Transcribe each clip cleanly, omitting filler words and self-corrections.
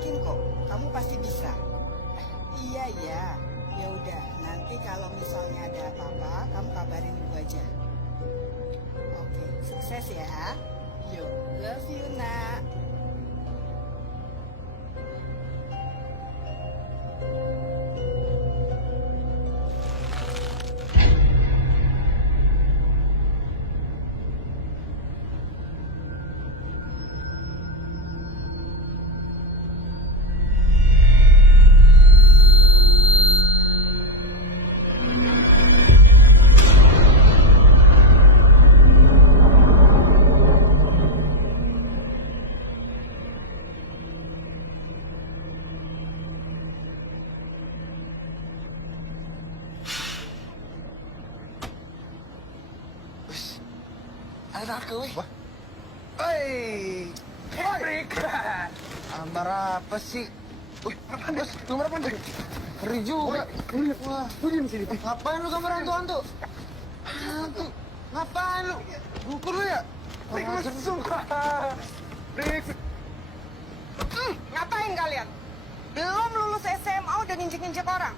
yakin kok, kamu pasti bisa. Iya ya, ya udah. Nanti kalau misalnya ada apa-apa, kamu kabarin ibu aja. Oke, sukses ya. Yo, love you nak. Ada aku, weh. Wah. Hei, Henrik. Ambar apa sih? Wih, bos, gambar apa nih? Ngeri juga. Wah, lu di sini. Ngapain lu gambar hantu-hantu? Hantu? Ngapain lu? Gukur lu ya? Rick, mesum. Rick. Ngapain kalian? Belum lulus SMA udah nginjek-nginjek orang.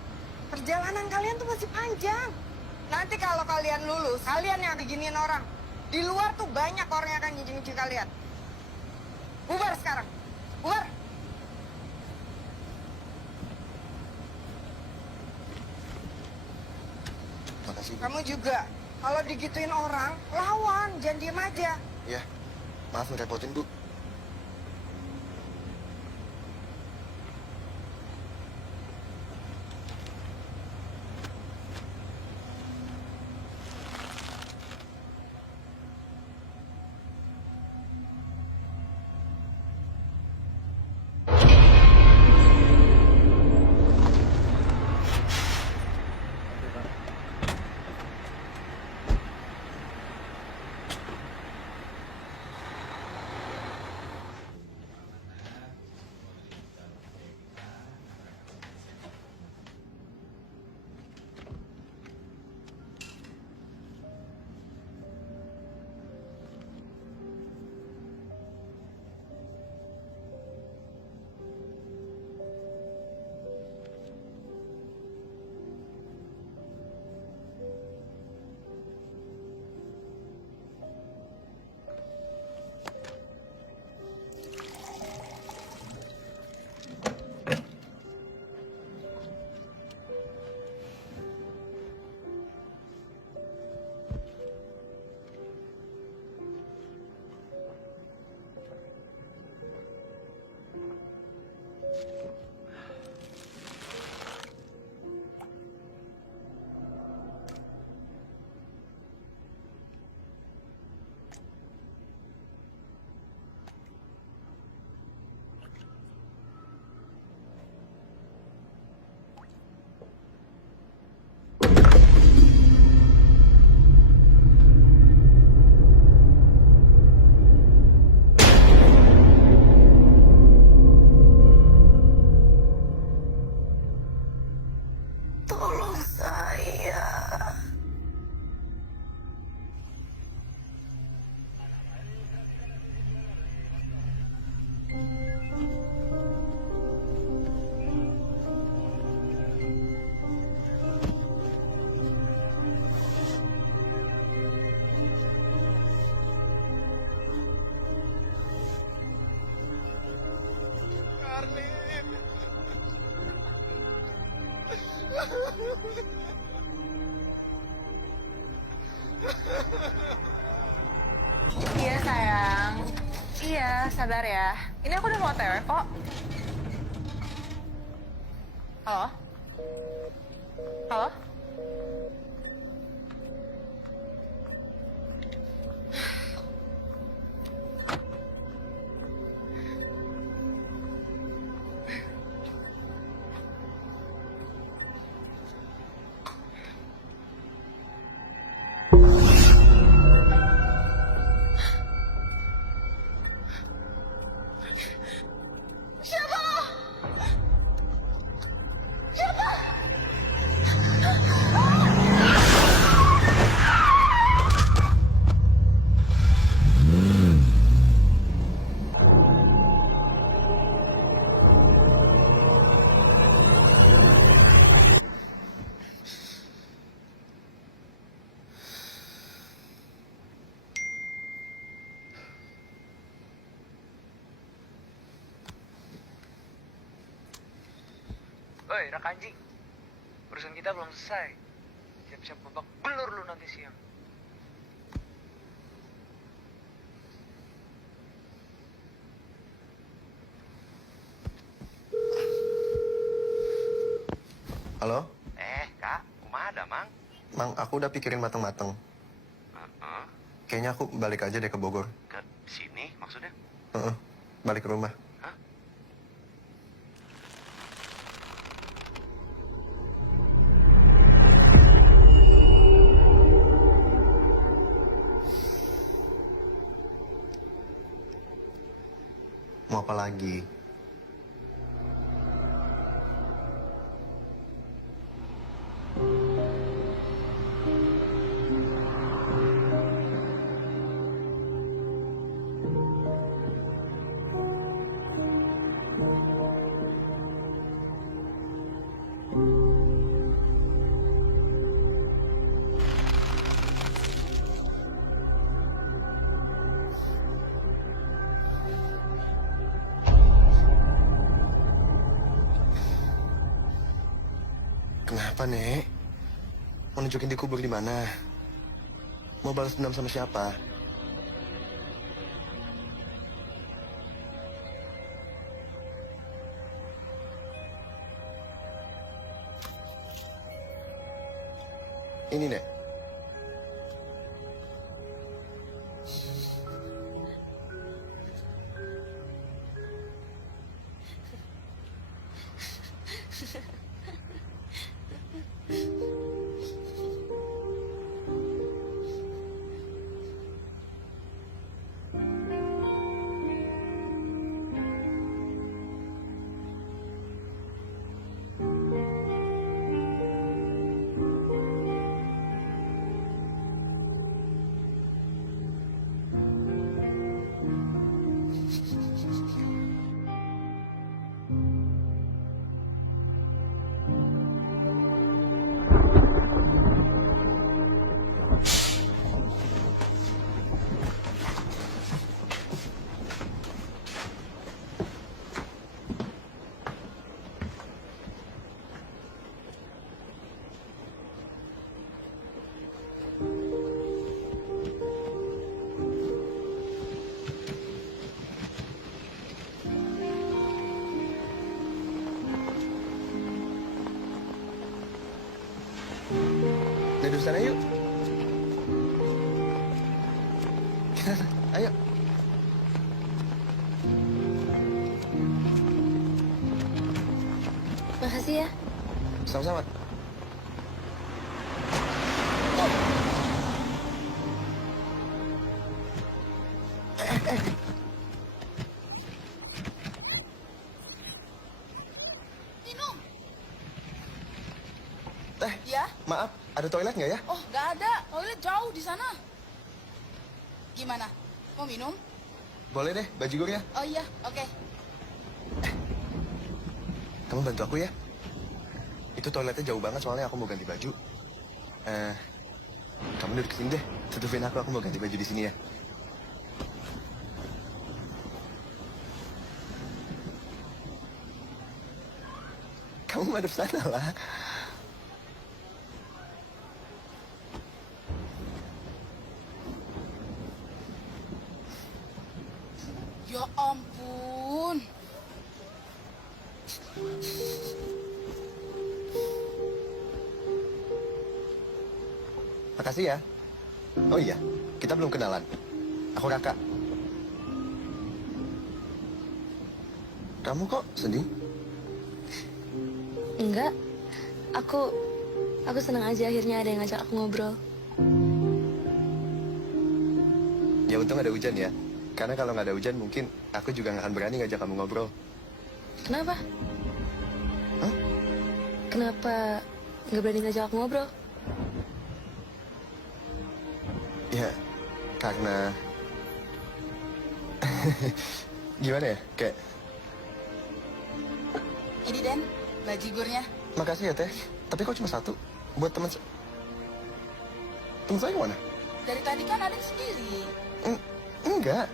Perjalanan kalian tuh masih panjang. Nanti kalau kalian lulus, kalian yang beginiin orang. Di luar tuh banyak orang yang akan nginjek-nginjek kalian. Bubar sekarang. Bubar. Makasih. Kamu juga. Kalau digituin orang, lawan. Jangan diem aja. Ya, maaf ngerepotin, Bu. Tolong saya. Iya sayang, iya sabar ya. Ini aku udah mau OTW kok. Halo? Halo? Siapa? Siapa? Oi, Rakanji. Urusan kita belum selesai. Siap-siap babak belur lu nanti siang. Halo? Kak, kumaha ada, Mang? Mang, aku udah pikirin mateng-mateng. Heeh. Kayaknya aku balik aja deh ke Bogor. Ke sini maksudnya? Heeh, balik ke rumah. Hah? Mau apa lagi? Kenapa, Nek? Mau nunjukin dikubur di mana? Mau balas dendam sama siapa? Ini, Nek. Dari sana yuk. Ayo. Makasih ya. Sama-sama. Minum. Ya? Maaf, ada toilet nggak ya? Oh, nggak ada. Toilet jauh di sana. Gimana? Mau minum? Boleh deh, bajigurnya. Oh iya, oke. Kamu bantu aku ya. Itu toiletnya jauh banget soalnya aku mau ganti baju. Kamu duduk sini deh. Tutupin aku mau ganti baju di sini ya. Kamu madep sana lah. Ya ampun. Makasih ya. Oh iya, kita belum kenalan. Aku Raka. Kamu kok sedih? Enggak, aku senang aja akhirnya ada yang ngajak aku ngobrol. Ya untung ada hujan ya. Karena kalau nggak ada hujan mungkin aku juga nggak akan berani ngajak kamu ngobrol. Kenapa? Hah? Kenapa nggak berani ngajak aku ngobrol? Ya, karena... Gimana ya? Kayak... Ini Den, bajigurnya. Makasih ya, Teh. Tapi kok cuma satu? Buat teman... Teman saya mana? Dari tadi kan ada sendiri. Enggak.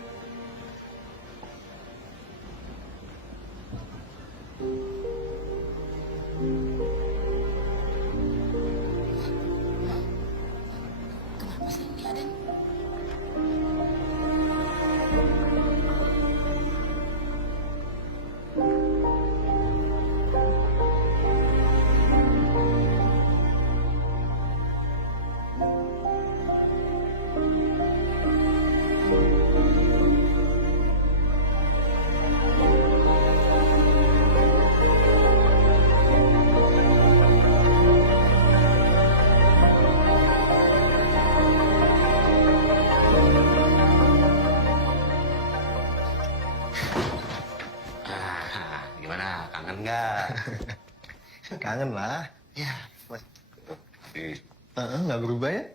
Gimana, kangen nggak? Kangen lah. Ya, Mas, eh, nggak berubah ya?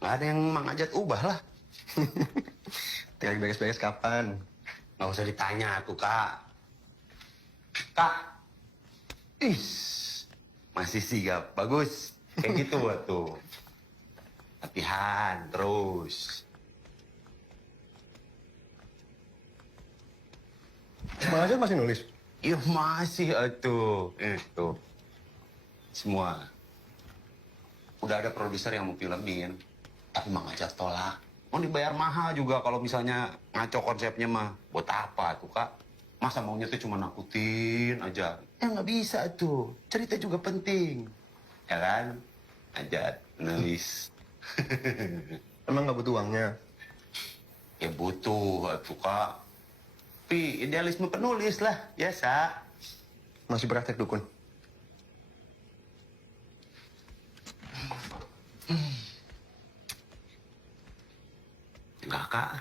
nggak ada yang Mang Ajat ubah lah. Tinggal beres-beres kapan? Nggak usah ditanya tuh, Kak. Kak, masih sigap, bagus. Kayak gitu tuh. Latihan terus. Mang Ajat masih nulis? Iya masih tuh. Tuh. Semua. Udah ada produser yang mau filmin. Tapi Mang Ajat tolak. Mau dibayar mahal juga kalau misalnya ngaco konsepnya mah. Buat apa tuh, Kak? Masa maunya tuh cuma nakutin aja. Ya nggak bisa tuh. Cerita juga penting. Ya kan? Ajat, nulis. Emang nggak butuh uangnya? Ya butuh tuh, Kak. Tapi idealisme penulis lah, biasa. Masih praktek dukun? Enggak, Kak.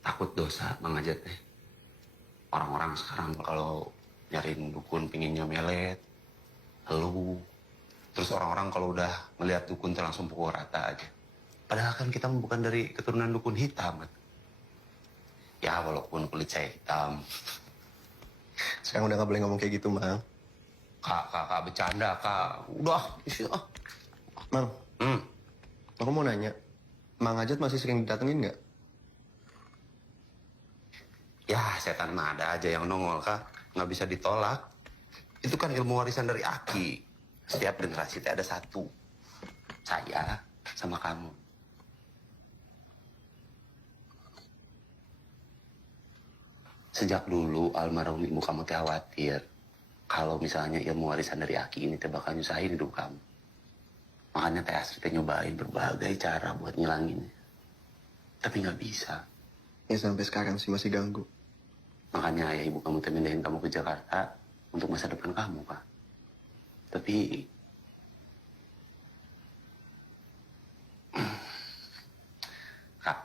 Takut dosa Mang Ajat teh. Orang-orang sekarang kalau nyariin dukun pinginnya melet, elu. Terus orang-orang kalau udah ngelihat dukun tuh langsung pukul rata aja. Padahal kan kita bukan dari keturunan dukun hitam. Ya walaupun kulit saya hitam. Sekarang udah nggak boleh ngomong kayak gitu, Mang. Kak, bercanda, Kak. Udah, isi ah. Mang, Hmm. aku mau nanya. Mang Ajat masih sering didatengin nggak? Ya, setan mah ada aja yang nongol, Kak. Nggak bisa ditolak. Itu kan ilmu warisan dari Aki. Setiap generasi teh ada satu. Saya sama kamu. Sejak dulu almarhum ibu kamu teh khawatir kalau misalnya ilmu warisan dari Aki ini teh bakal nyusahin hidup kamu. Makanya teh Astrid teh nyobain berbagai cara buat ngilanginnya. Tapi nggak bisa. Ya sampai sekarang sih masih ganggu. Makanya ayah ibu kamu teh mindahin kamu ke Jakarta untuk masa depan kamu, Kak. Tapi Kak,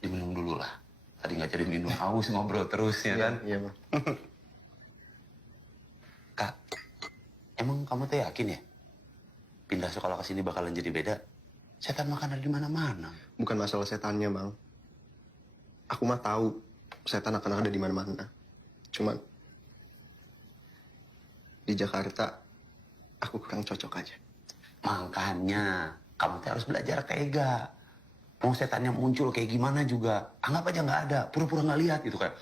diminum dulu lah. Tadi nggak jadi minum, haus ngobrol terus ya kan? Iya, Mang. Kak, emang kamu teh yakin ya? Pindah sekolah ke sini bakalan jadi beda? Setan makan ada di mana-mana. Bukan masalah setannya, Mang. Aku mah tahu setan akan ada di mana-mana. Cuman di Jakarta aku kurang cocok aja. Makanya kamu teh harus belajar tega. Mau setannya muncul kayak gimana juga, anggap aja nggak ada, pura-pura nggak lihat gitu kayak.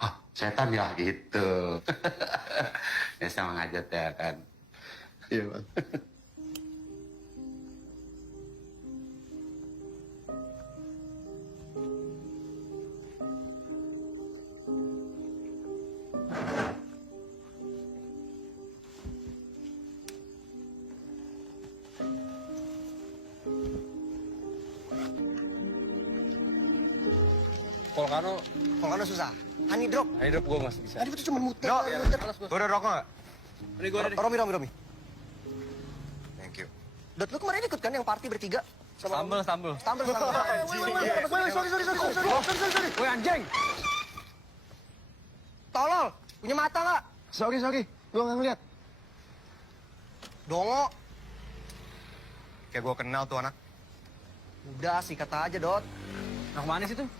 Ah, setan ya gitu. Ya sama ngajat ya kan. Iya, Bang. Volcano susah. Honey drop. Ini drop gue masih bisa. Tadi itu cuma muter. Dok, muter. gue udah rokok nggak? Ini gue ada nih. Romi. Thank you. Dot, lu kemarin ikut kan yang party bertiga? Sambel. Sambel. Woi, sorry. Woi anjing! Tolol, punya mata nggak? Sorry. Gua nggak ngeliat. Dongo. Kayak gue kenal tuh anak. Udah, sih kata aja, Dot. Nah kemana sih tuh?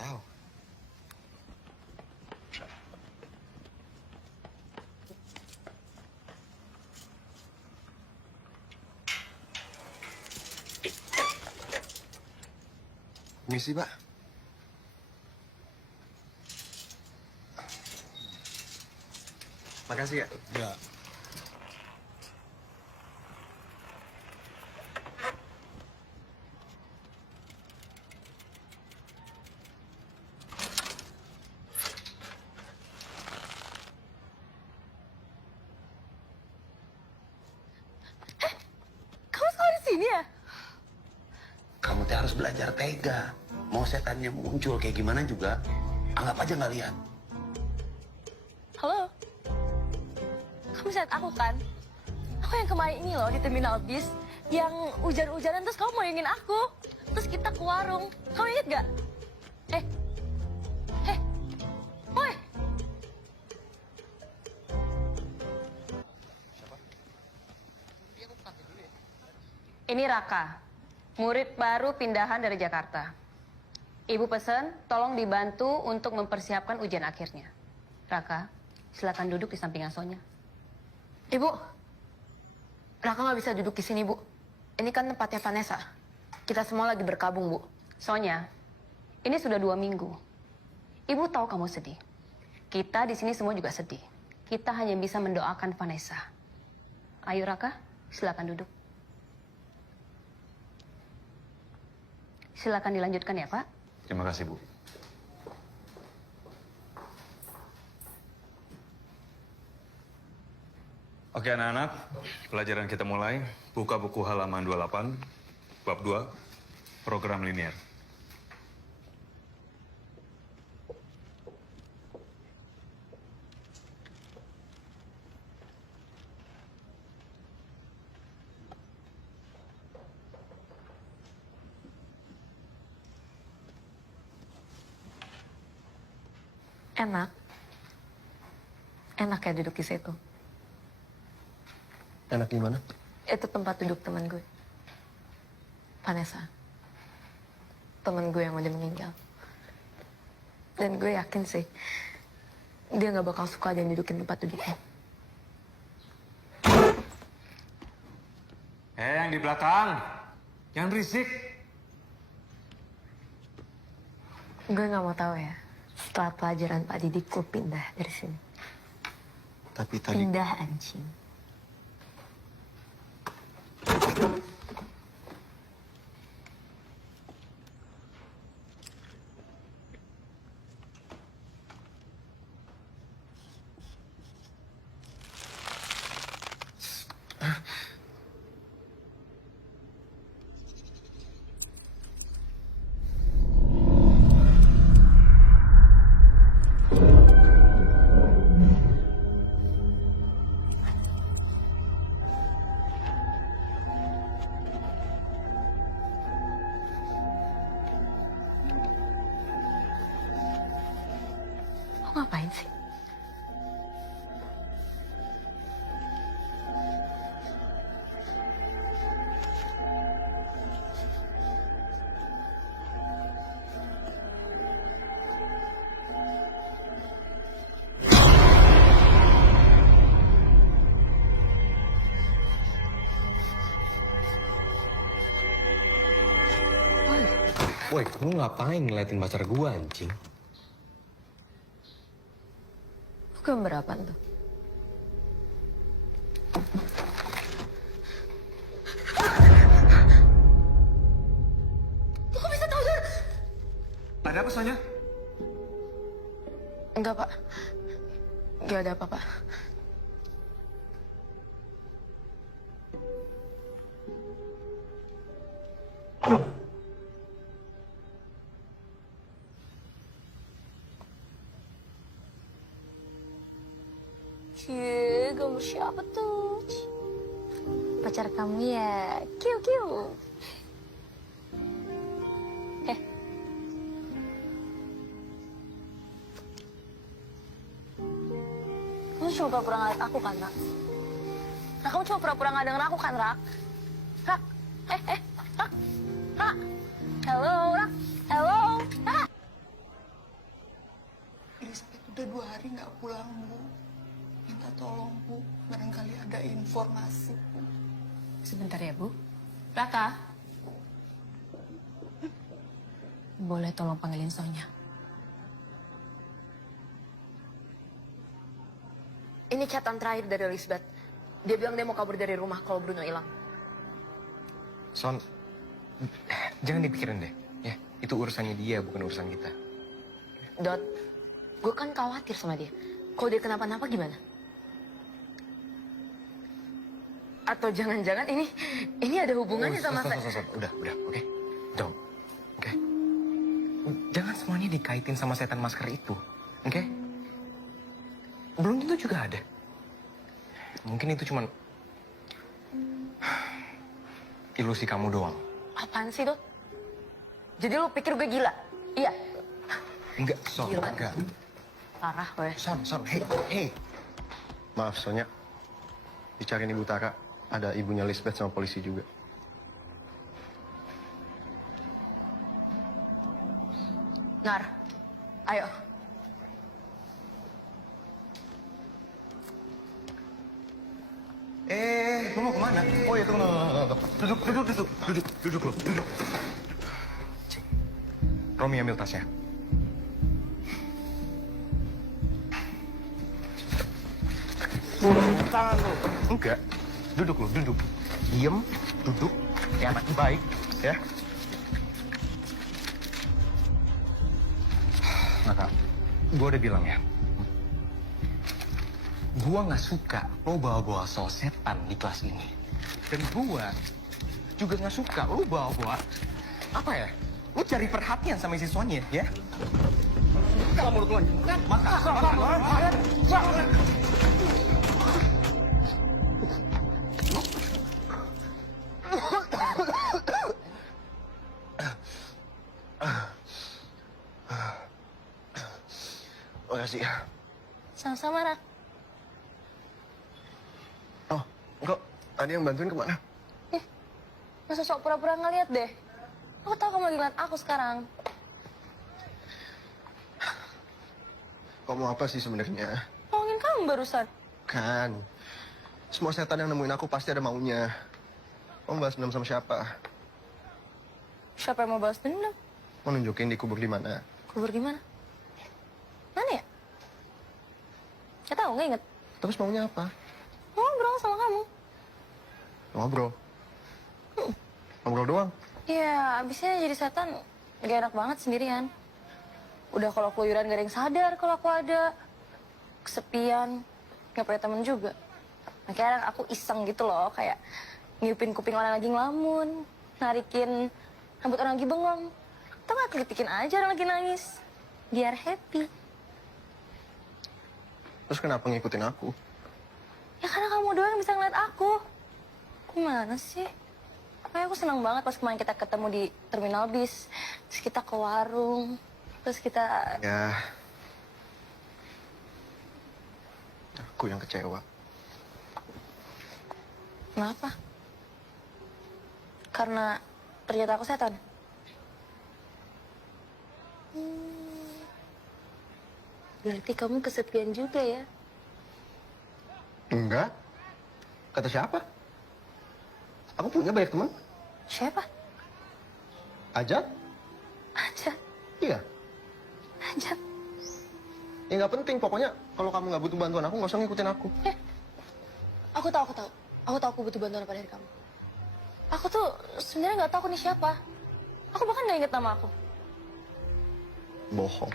Tahu. Misi, Pak. Makasih ya. Ya. Kamu sekolah di sini ya? Kamu teh harus belajar tega. Mau setannya muncul kayak gimana juga, anggap aja nggak lihat. Halo? Kamu lihat aku kan? Aku yang kemarin ini loh di terminal bis. Yang hujan-hujanan terus kamu moyongin aku. Terus kita ke warung. Kamu inget gak? Ini Raka, murid baru pindahan dari Jakarta. Ibu pesen, tolong dibantu untuk mempersiapkan ujian akhirnya. Raka, silakan duduk di samping Sonya. Ibu, Raka nggak bisa duduk di sini, Bu. Ini kan tempatnya Vanessa. Kita semua lagi berkabung, Bu. Sonya, ini sudah 2 minggu. Ibu tahu kamu sedih. Kita di sini semua juga sedih. Kita hanya bisa mendoakan Vanessa. Ayo Raka, silakan duduk. Silakan dilanjutkan ya, Pak. Terima kasih, Bu. Oke anak-anak, pelajaran kita mulai. Buka buku halaman 28, bab 2, program linear. Enak. Enak ya duduk di situ. Enak gimana? Itu tempat duduk teman gue. Vanessa. Teman gue yang udah meninggal. Dan gue yakin sih, dia nggak bakal suka ada yang dudukin tempat duduknya. Yang di belakang, jangan berisik. Gue nggak mau tahu ya. Setelah pelajaran Pak Didik, gue pindah dari sini. Tapi tadi... Pindah anjing. Lo ngapain sih? Woi, lu ngapain ngeliatin pacar gua, anjing? Bukan berapa tuh? Kok bisa tahu Dor? Ada apa, Sonya? Enggak, Pak. Enggak ada apa-apa. Cie, gambar siapa tuh? Pacar kamu ya? Kiu. Kamu cuma pura-pura ngeliat aku kan, Rak? Rak, kamu cuma pura-pura nggak denger aku kan, Rak? Rak, Rak, Rak. Hello, Rak. Hello, Rak. Lisbeth udah 2 hari nggak pulang, Bu. Minta tolong, Bu. Barangkali ada informasi, Bu. Sebentar ya, Bu. Raka. Boleh tolong panggilin Sonya? Ini catatan terakhir dari Lisbeth. Dia bilang dia mau kabur dari rumah kalau Bruno hilang. Son, jangan dipikirin deh. Ya, itu urusannya dia, bukan urusan kita. Dot, gue kan khawatir sama dia. Kalau dia kenapa-napa gimana? Atau jangan-jangan ini ada hubungannya sama saya? Udah, oke? Don't, oke? Jangan semuanya dikaitin sama setan masker itu, oke? Belum tentu juga ada. Mungkin itu cuman ilusi kamu doang. Apaan sih, Dot? Jadi lu pikir gue gila? Iya. Enggak, Son, Gila. enggak. Parah gue. Son, hey. Maaf, Sonya. Dicariin Ibu Tara. Ada ibunya Lisbeth sama polisi juga. Nar, ayo. Lu mau kemana? Oh iya, tunggu. Duduk lu, duduk. Cik. Romi ambil tasnya. Tangan lu. Enggak. Duduk lu, duduk. Diem, duduk. Kayak anak baik, ya. Nah, Kak, gue udah bilang ya. Gue nggak suka lo bawa-bawa soal setan di kelas ini. Dan gue juga nggak suka lo bawa-bawa, apa ya, lo cari perhatian sama siswanya, ya? Kalau mulut lo, Makasih. Sama-sama, Rak. Oh, enggak. Tadi yang bantuin kemana? Masa sok pura-pura ngeliat deh. Aku tahu kamu lagi ngeliat aku sekarang. Kau mau apa sih sebenarnya? Ngomongin kamu barusan. Kan, semua setan yang nemuin aku pasti ada maunya. Kamu balas dendam sama siapa? Siapa yang mau balas dendam? Mau nunjukin dikubur di mana? Kubur di mana? Mana ya? Gak tahu, nggak inget. Terus maunya apa? Ngobrol sama kamu. Ngobrol. Ngobrol doang. Iya, abisnya jadi setan gak enak banget sendirian. Udah kalau keluyuran gak ada yang sadar kalau aku ada. Kesepian, gak punya temen juga. Makanya aku iseng gitu loh, kayak ngiupin kuping orang lagi ngelamun, narikin rambut orang lagi bengong. Atau gak kelitikin aja orang lagi nangis. Biar happy. Terus kenapa ngikutin aku? Ya karena kamu doang yang bisa ngeliat aku. Gimana sih? Kayak aku senang banget pas kemarin kita ketemu di terminal bis. Terus kita ke warung. Terus kita... Ya. Aku yang kecewa. Kenapa? Karena ternyata aku setan. Berarti kamu kesepian juga ya? Enggak. Kata siapa? Aku punya banyak teman. Siapa? Ajat? Aja. Iya. Aja. Ya nggak penting. Pokoknya kalau kamu nggak butuh bantuan aku, nggak usah ngikutin aku. Aku tahu. Aku tahu aku butuh bantuan apa dari kamu. Aku tuh sebenarnya nggak tahu aku nih siapa. Aku bahkan nggak inget nama aku. Bohong.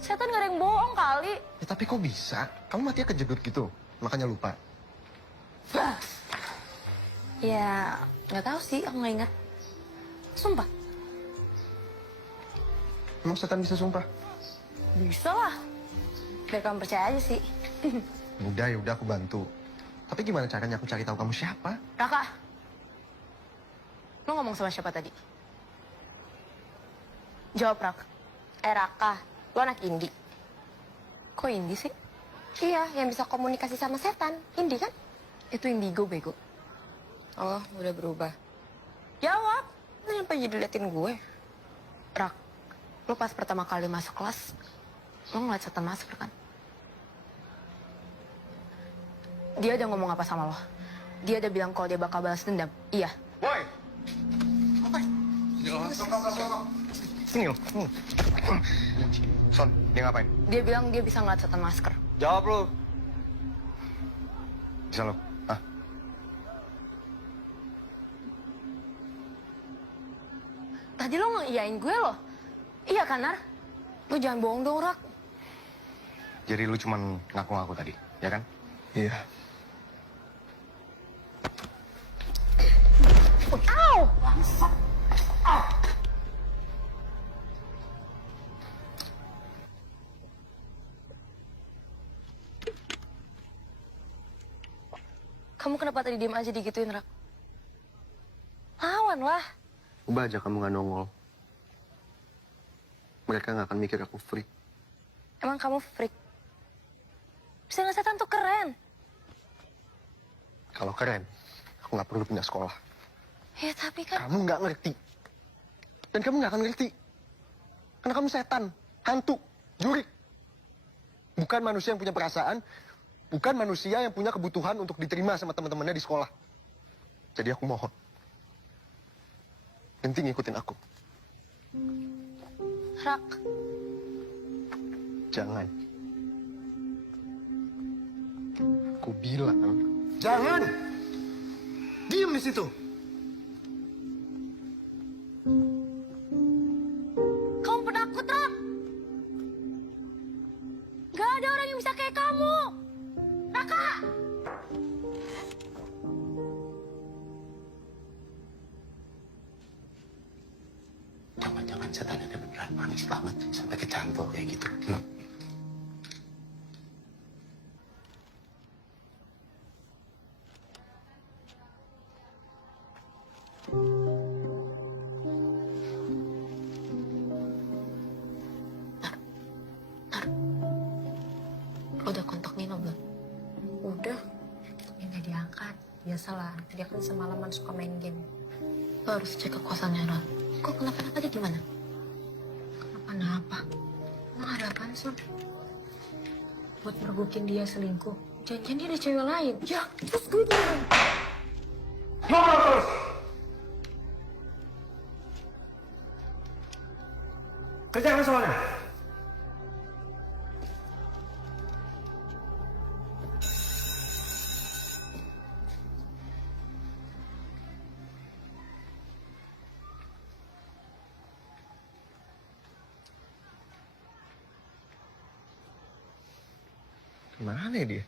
Setan gak ada yang bohong kali. Ya, tapi kok bisa? Kamu matinya kejedut gitu, makanya lupa. Ya, nggak tahu sih. Aku nggak ingat. Sumpah. Emang setan bisa sumpah? Bisa lah. Biar kamu percaya aja sih. Udah aku bantu. Tapi gimana caranya aku cari tahu kamu siapa? Raka. Lo ngomong sama siapa tadi? Jawab, Raka. Raka. Lo anak Indi. Kok Indi sih? Iya, yang bisa komunikasi sama setan. Indi kan? Itu indigo, bego. Oh, udah berubah. Jawab. Kenapa jadi liatin gue? Rak, lo pas pertama kali masuk kelas, lo ngeliat setan masuk kan? Dia ada ngomong apa sama lo? Dia ada bilang kalau dia bakal balas dendam? Iya. Boy! Sini lo. Son, dia ngapain? Dia bilang dia bisa ngeliat setan masker. Jawab lo. Bisa lo? Hah? Tadi lo ngeiyain gue loh. Iya kan, Nar? Lo jangan bohong dong, Rak. Jadi lu cuman ngaku-ngaku tadi, ya kan? Iya. Au! Bangsat. Au! Kamu kenapa tadi diem aja digituin, Rak? Lawan lah. Coba aja kamu nggak nongol. Mereka nggak akan mikir aku freak. Emang kamu freak? Bisa ngeliat setan tuh keren. Kalau keren, aku nggak perlu pindah sekolah. Ya tapi kan... Kamu nggak ngerti. Dan kamu nggak akan ngerti. Karena kamu setan, hantu, jurik. Bukan manusia yang punya perasaan, bukan manusia yang punya kebutuhan untuk diterima sama teman-temannya di sekolah. Jadi aku mohon, berhenti ngikutin aku. Rak, Jangan. Aku bilang, jangan. Diam di situ. Kamu penakut, Rak. Gak ada orang yang bisa kayak kamu. Raka! Jangan-jangan setan ini beneran manis banget sampai kecantol kayak gitu. lo udah kontak Nino belum? Udah, tapi nggak diangkat. Biasalah, dia kan semalaman suka main game. Lo harus cek ke kosannya, Ral. Kok kenapa-napa dia gimana? Kenapa-napa? Emang ada apaan sih? Buat mergokin dia selingkuh. Jangan-jangan dia ada cewek lain. Ya, terus gue gimana? Kerjakan soalnya. Kemana ya dia?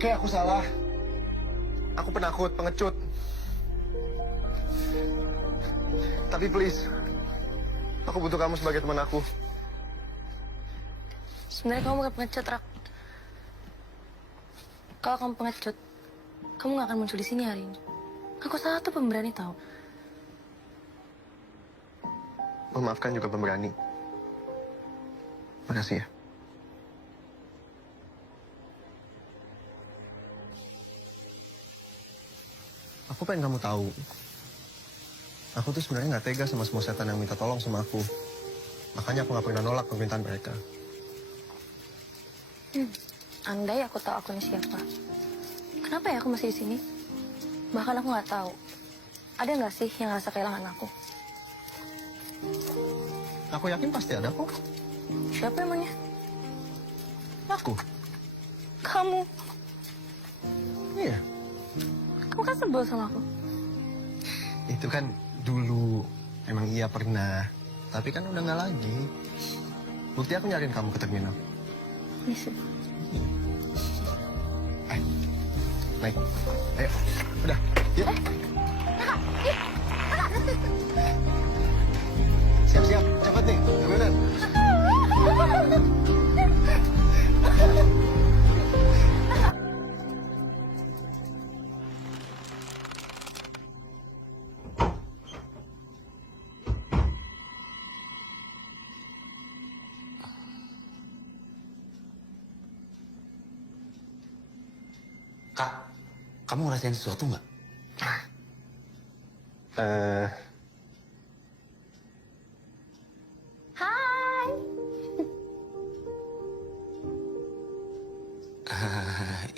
Oke, aku salah. Aku penakut, pengecut. Tapi please, aku butuh kamu sebagai teman aku. Sebenarnya kamu bukan pengecut, Rak. Kalau kamu pengecut, kamu gak akan muncul di sini hari ini. Aku salah tuh pemberani tahu. Memaafkan juga pemberani. Makasih ya. Aku pengen kamu tahu. Aku tuh sebenarnya nggak tega sama semua setan yang minta tolong sama aku. Makanya aku nggak pernah nolak permintaan mereka. Andai aku tahu aku ini siapa, kenapa ya aku masih di sini? Bahkan aku nggak tahu. Ada nggak sih yang ngerasa kehilangan aku? Aku yakin pasti ada kok. Siapa emangnya? Aku. Kamu. Iya. Kamu kan sebel sama aku. Itu kan dulu. Emang iya pernah. Tapi kan udah nggak lagi. Bukti aku nyariin kamu ke terminal. Bisa. Naik. Ayo. Udah. Yuk. Siap-siap. Cepet nih. Bener. Kak, kamu ngerasain sesuatu nggak? Hai.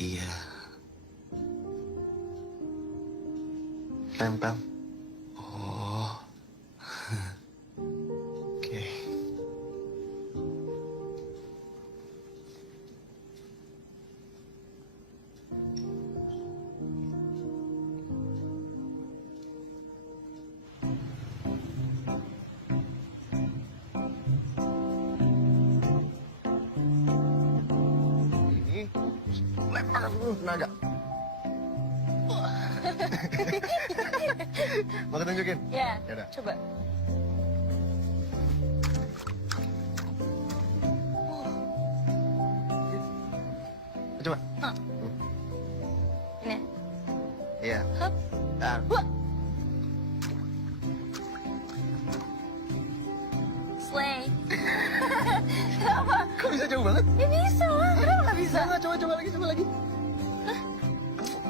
Iya. Tempel. Oh. Oke. Ini lempar dulu tenaga. Mau kita tunjukin? Ya, Yaudah. coba. Coba. Ini. Iya. Hup. Nah. Slay. Kok bisa jauh banget? Ya bisa lah, kenapa nggak bisa? Bisa, coba lagi, coba lagi.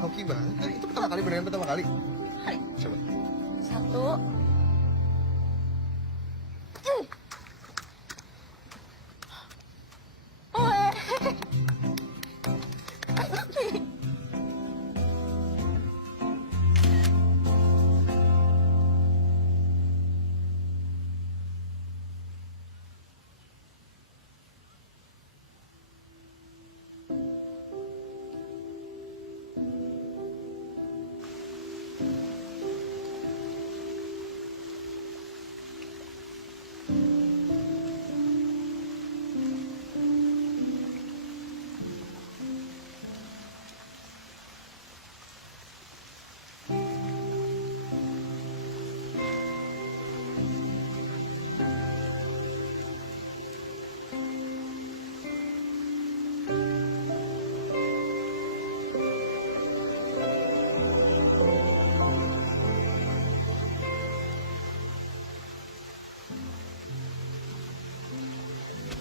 Hoki banget. Itu pertama kali, beneran pertama kali. Coba. 1.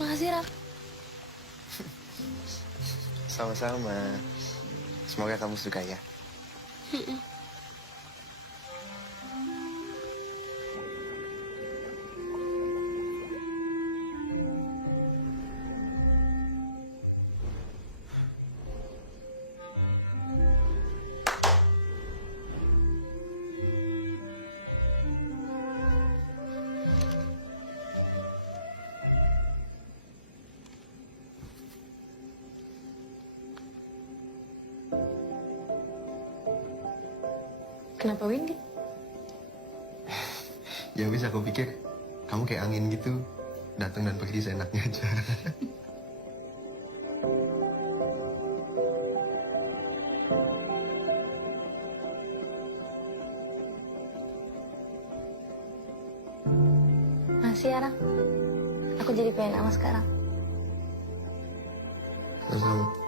Makasih, Rak. Sama-sama. Semoga kamu suka ya. Kenapa Windy? Ya bisa, aku pikir kamu kayak angin gitu. Datang dan pergi seenaknya aja. Masih ya, Rak. Aku jadi pengen sama sekarang. Sama-sama.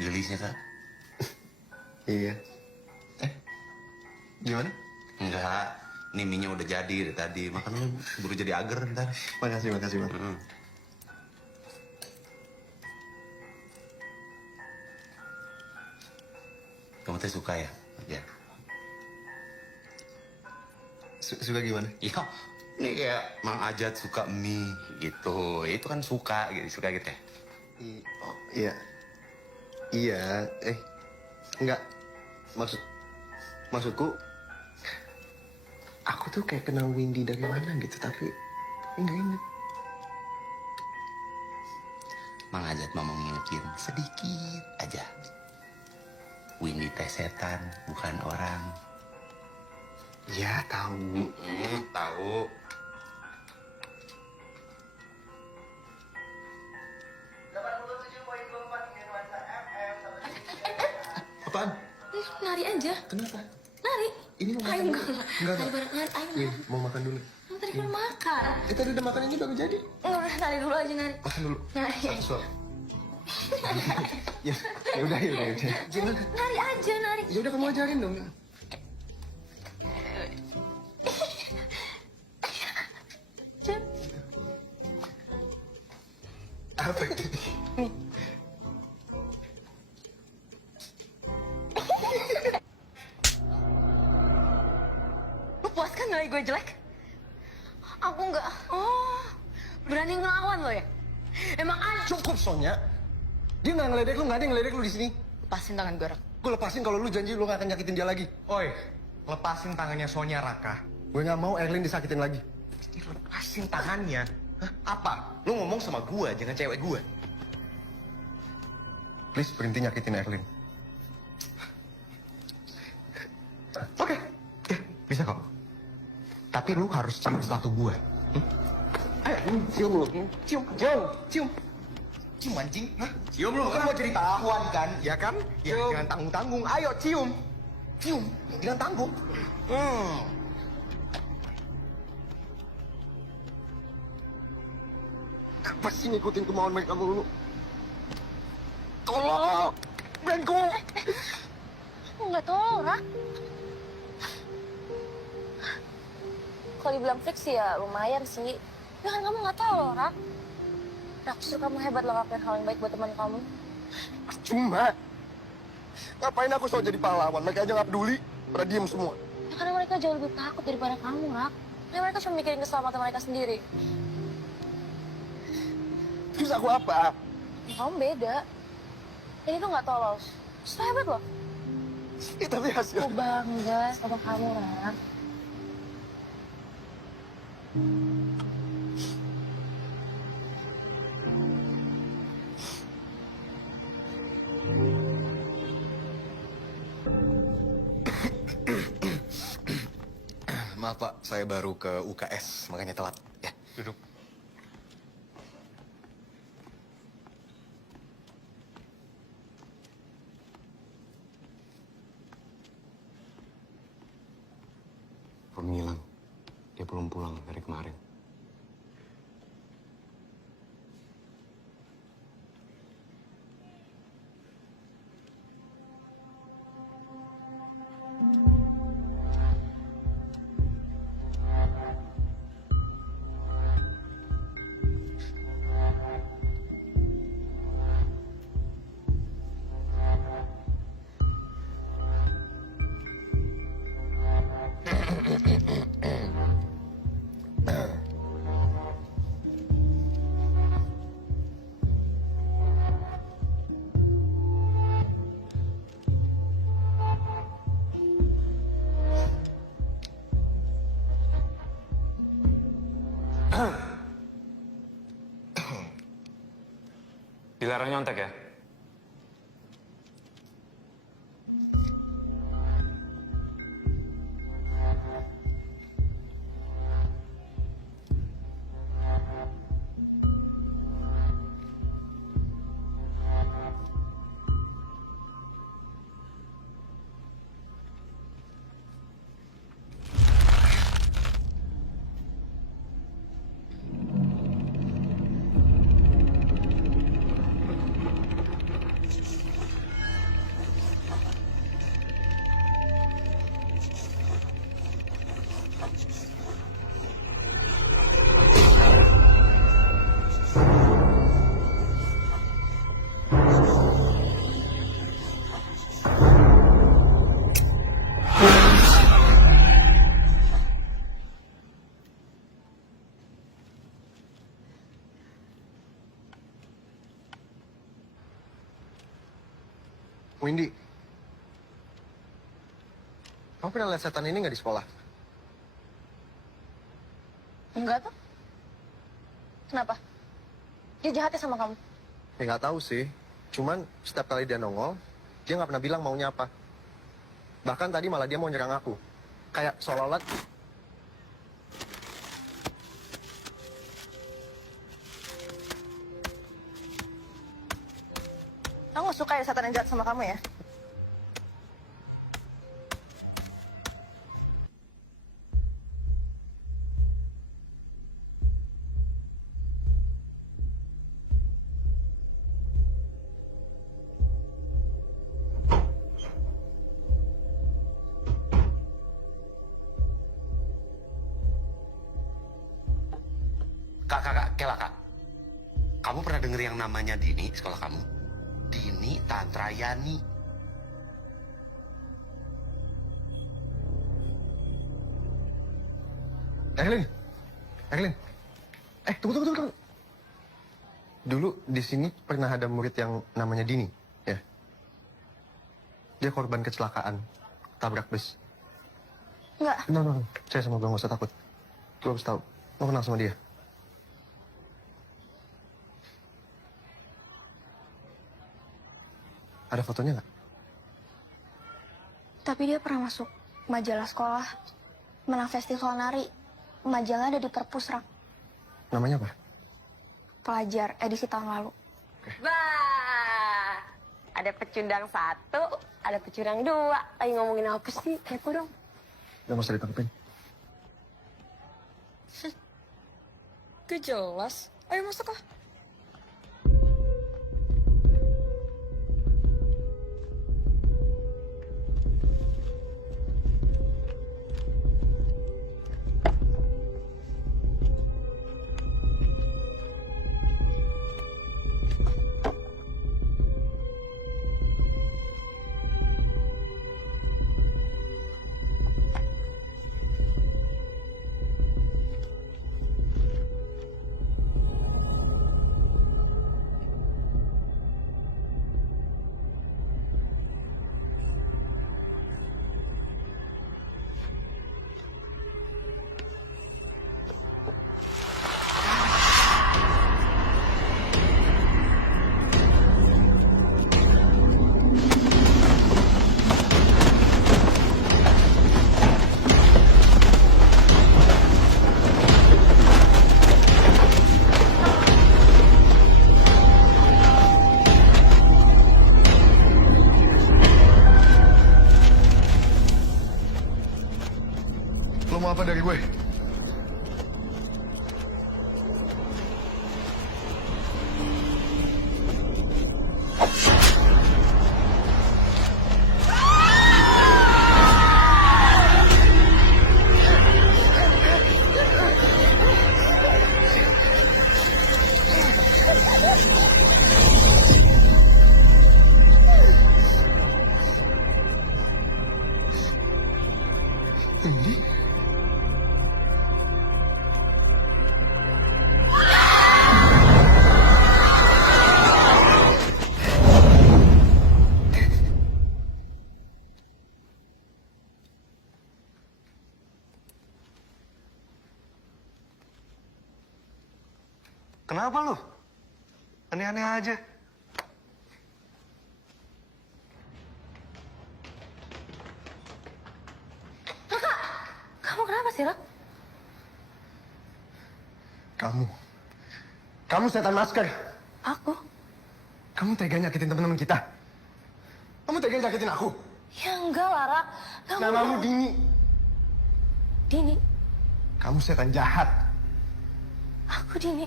Gelisnya, Kak? Iya. Gimana? Enggak. Ini mie-nya udah jadi dari tadi. Makanya baru jadi agar ntar. Makasih, Bang. Kamu teh suka ya? Ya. Suka gimana? Iya. Ini kayak Mang Ajat suka mie gitu. Itu kan suka gitu ya. Oh, iya. Iya, enggak. Maksudku Aku tuh kayak kenal Windy dari mana gitu, tapi nggak inget. Mang Ajat mau ngingetin sedikit aja. Windy teh setan, bukan orang. Ya, tahu. Tahu. Apaan? Nari aja. Kenapa? Nari. Ini mau makan Ayo, dulu. enggak. Enggak. Nari bareng. Ayo. Win, mau makan dulu. Tadi kan makan. Tadi udah makan, ini baru jadi. Udah, nari dulu aja, nari. Makan dulu. Nari. Satu suap. ya udah. Gimana? Nari aja, nari. Ya udah, kamu ajarin dong. Apa itu? Lu puas kan nilai gue jelek? Aku nggak. Oh, berani ngelawan lo ya? Emang aja. Cukup, Sonya. Dia nggak ngeledek lu, nggak ada yang ngeledek lu di sini. Lepasin tangan gue, Rak. Gue lepasin kalau lu janji lu nggak akan nyakitin dia lagi. Oi, lepasin tangannya Sonya, Raka. Gue nggak mau Erlin disakitin lagi. Lepasin tangannya. Hah? Apa? Lu ngomong sama gua, jangan cewek gua. Please berhenti nyakitin Erlin. Oke, bisa kok. Tapi lu harus cium sepatu gua. Ayo, cium lu. Cium. Cium anjing. Hah? Cium lu. Kan mau jadi pahlawan kan? Ya kan? Ya, jangan tanggung-tanggung. Ayo, cium. Cium. Jangan tanggung. Apa sih ngikutin kemauan mereka mulu? Tolong! Bengku! Aku nggak tahu, Rak. Kalau dibilang fix sih ya lumayan sih. Ya kan kamu nggak tahu loh, Rak. Rak, justru kamu hebat loh ngelakuin hal yang baik buat teman kamu. Cuma, ngapain aku soal jadi pahlawan? Mereka aja nggak peduli, pada diem semua. Ya karena mereka jauh lebih takut daripada kamu, Rak. Ya, mereka cuma mikirin keselamatan mereka sendiri. Terus aku apa? Ya, kamu beda. Ini tuh nggak tolos. Justru hebat loh. Tapi hasil. Aku bangga sama kamu, Rak. Maaf Pak, saya baru ke UKS, makanya telat. Ya, duduk. Romi hilang. Dia belum pulang dari kemarin. Dilarang nyontek ya? Windy, kamu pernah lihat setan ini nggak di sekolah? Enggak tuh. Kenapa? Dia jahatnya sama kamu? Ya nggak tahu sih. Cuman setiap kali dia nongol, dia nggak pernah bilang maunya apa. Bahkan tadi malah dia mau nyerang aku. Kayak seolah-olah... Kamu suka ya setan yang jahat sama kamu ya? Kak, Kela, Kak. Kamu pernah denger yang namanya Dini di sekolah kamu? Dini Tantrayani. Evelyn. Tunggu. Dulu di sini pernah ada murid yang namanya Dini, ya. Dia korban kecelakaan, tabrak bus. Enggak. No. Saya sama gue nggak usah takut. Gue harus tahu. Lo kenal sama dia? Ada fotonya nggak? Tapi dia pernah masuk majalah sekolah, menang festival nari. Majalah ada di perpusrak. Namanya apa? Pelajar edisi tahun lalu. Bah, ada pecundang 1, ada pecundang 2. Lagi ngomongin apa sih? Kepo dong. Udah nggak usah ditangkepin. Gak jelas. Ayo masuk ah. Lo mau apa dari gue? Ini? Kenapa lo? Aneh-aneh aja. Kamu kenapa sih, Rak? Kamu setan masker. Aku? Kamu tega nyakitin teman-teman kita. Kamu tega nyakitin aku. Ya enggak lah, Rak. Kamu... Namamu Dini. Dini? Kamu setan jahat. Aku Dini.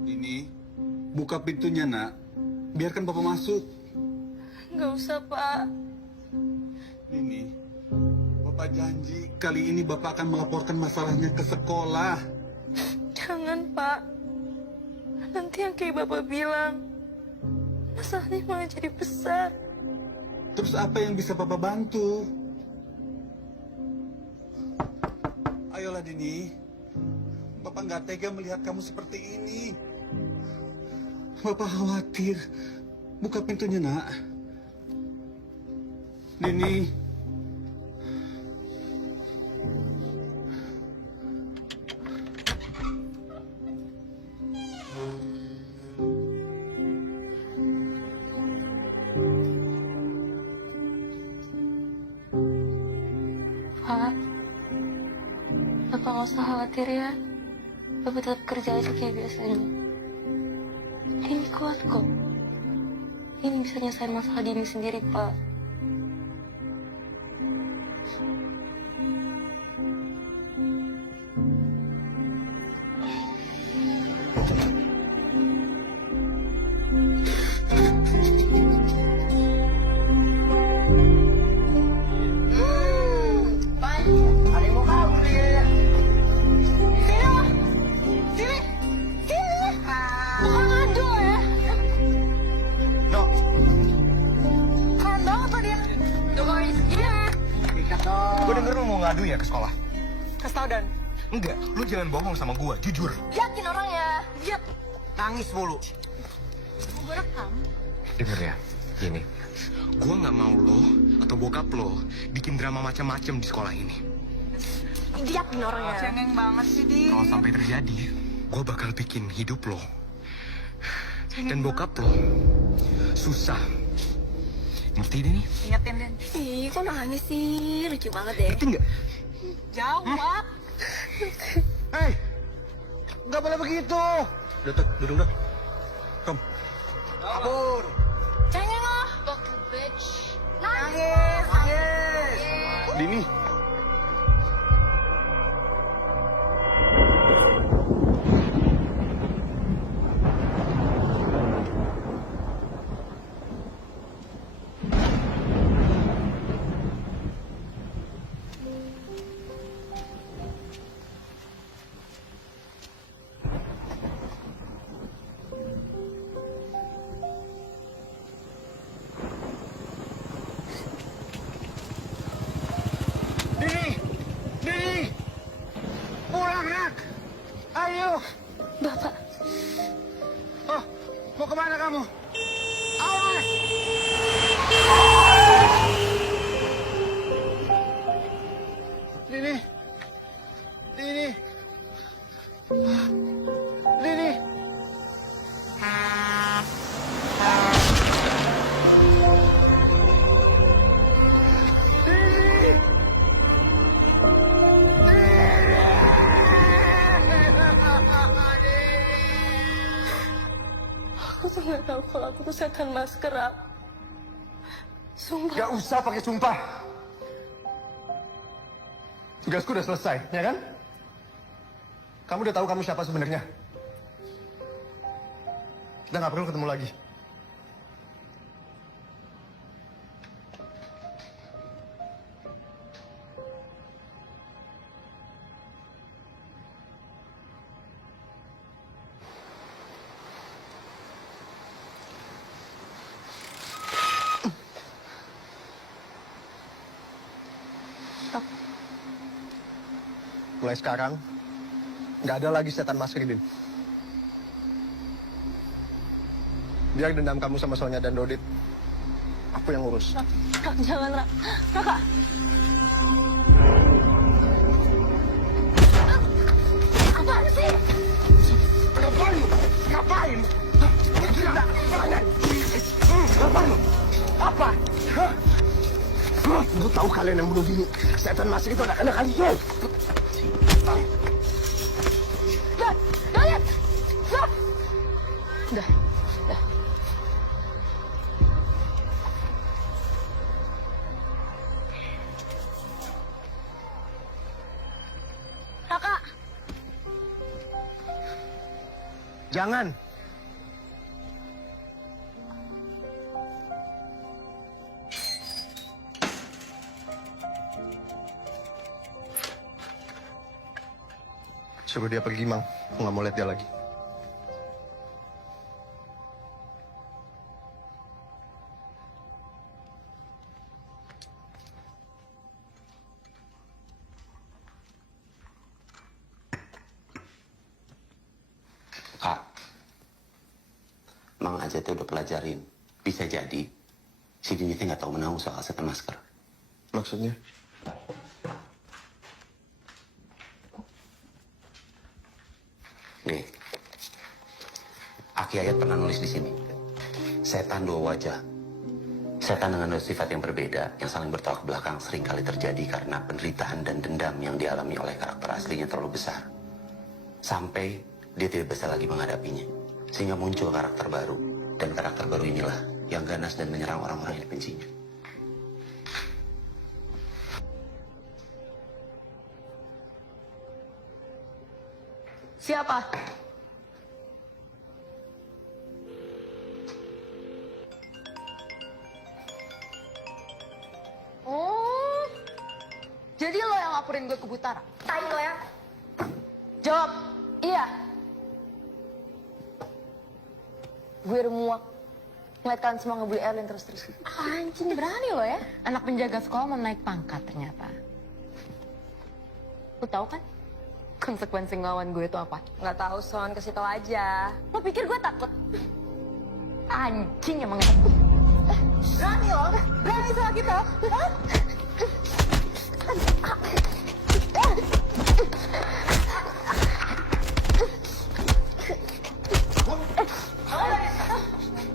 Dini, buka pintunya, Nak. Biarkan Bapak masuk. Nggak usah, Pak. Dini, Bapak janji kali ini Bapak akan melaporkan masalahnya ke sekolah. Jangan, Pak. Nanti yang kayak Bapak bilang, masalahnya malah jadi besar. Terus apa yang bisa Bapak bantu? Ayolah, Dini. Bapak nggak tega melihat kamu seperti ini. Bapak khawatir. Buka pintunya, nak. Dini. Pak, Bapak nggak usah khawatir ya. Bapak tetap kerja aja kayak biasanya. Ini kuat kok. Ini bisa nyelesain masalah diri sendiri, Pak. Ada yang mau kabur nih kayaknya. Bukan ngadu ya. No, Keren banget tuh dia. Iya. Ikat dong. Gue denger lu mau ngadu ya ke sekolah? Kasih tau Dan. Enggak, lu jangan bohong sama gue, jujur. Yakin orangnya. Yap. Nangis mulu. Gue rekam. Denger ya, gini. Gue nggak mau lo atau bokap lo bikin drama macam-macam di sekolah ini. Yakin orangnya. Cengeng banget sih, Di. Kalau sampai terjadi, gue bakal bikin hidup lo dan bokap lo susah. Ngerti deh nih? Ingetin Den. Ih, kok nangis sih? Lucu banget deh. Ngerti nggak? Jawab. Hei, nggak boleh begitu. Udah, Tek, duduk dah. Kom. Kabur. Cengeng ah. Nangis, nangis. Dini. Dini, Dini, pulang nak. Ayo. Bapak, Oh, mau kemana kamu? Awas. Dini, Dini, Dini. aku tuh nggak tahu kalau aku tuh setan masker. Sumpah. gak usah pakai sumpah. Tugasku udah selesai, ya kan? Kamu udah tahu kamu siapa sebenarnya. Kita nggak perlu ketemu lagi. Mulai sekarang, nggak ada lagi setan masker, Din. Biar dendam kamu sama Sonya dan Dodit, aku yang urus. Rak, jangan, Rak. Raka. Apaan sih? Ngapain lu? Ngapain? Gila. Ngapain lu? Apa? Hah? Lu tahu kalian yang bunuh Dini? Setan masker itu anak-anak kalian. Dodit! Udah. Raka. Jangan. Suruh dia pergi, Mang. Aku nggak mau lihat dia lagi. Kak, Mang Ajat udah pelajarin. Bisa jadi si Dini teh nggak tahu menahu soal setan masker. Maksudnya? Nih, Aki Ayat pernah nulis di sini. Setan dua wajah. Setan dengan dua sifat yang berbeda, yang saling bertolak belakang seringkali terjadi karena penderitaan dan dendam yang dialami oleh karakter aslinya terlalu besar. Sampai dia tidak bisa lagi menghadapinya. Sehingga muncul karakter baru. Dan karakter baru inilah yang ganas dan menyerang orang-orang yang dibencinya. Siapa? Oh, jadi lo yang laporin gue ke Butara? Tai lo ya? Jawab, iya. Gue udah muak ngeliat kalian semua ngebully Erlin terus-terus. Anjing, berani lo ya? Anak penjaga sekolah mau naik pangkat ternyata. Lo tau kan konsekuensi ngelawan gue itu apa? Nggak tahu, Son. Kasih tau aja. Lo pikir gue takut? Anjing emang itu. Berani lo? Berani sama kita? Hah?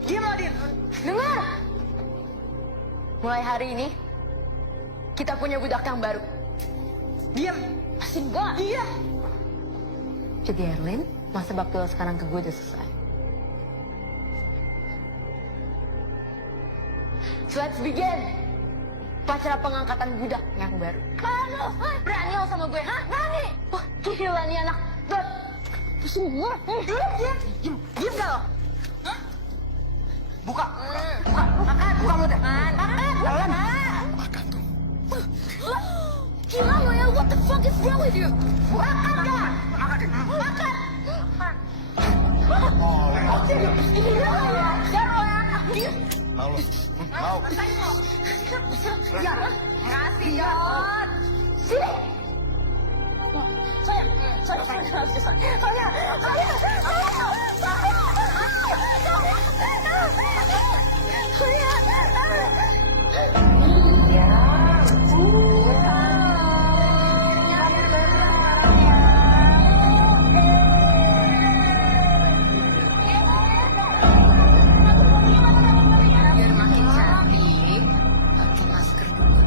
Diam lo, Din. Dengar. Mulai hari ini, kita punya budak yang baru. Diam. Asin banget. Iya. Jadi Erlin, masa bakti lo sekarang ke gue udah selesai. So let's begin. Upacara pengangkatan budak yang baru. Aduh, berani lo sama gue, hah? Berani? Wah, gila nih anak. Dot. Pusing gue. Diam. Diam gak lo? Hah? Buka. Buka. Makan. Buka mulut. Makan. Makan tuh. Gila lo ya, what the fuck is wrong with you? Makan gak? Makan. Makan. Ini lo ya. Jangan lo ya. Mau lo? Mau? Ya, makasih, Jod. Sini. Biar makin cantik, pakai masker dulu.